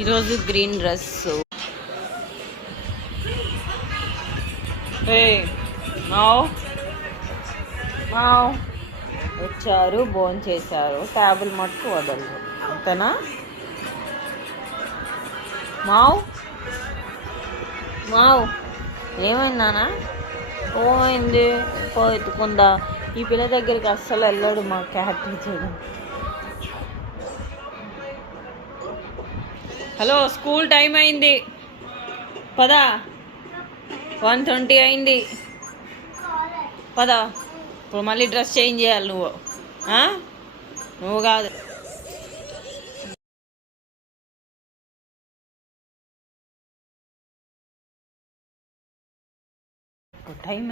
ఈరోజు green dress. వచ్చారు, భోజనం చేశారు, ట్యాబుల్ మట్టుకు వదలరు. అంతేనా మావ్? మావ్ ఏమైందానా? పోయింది ఎత్తుకుందా. ఈ పిల్ల దగ్గరికి అస్సలు వెళ్ళాడు మా క్యాట్ చేయడం. హలో, స్కూల్ టైం అయింది, పదా. 1:20 అయింది, పదా. ఇప్పుడు మళ్ళీ డ్రెస్ చేంజ్ చేయాలి నువ్వు. నువ్వు కాదు. టైం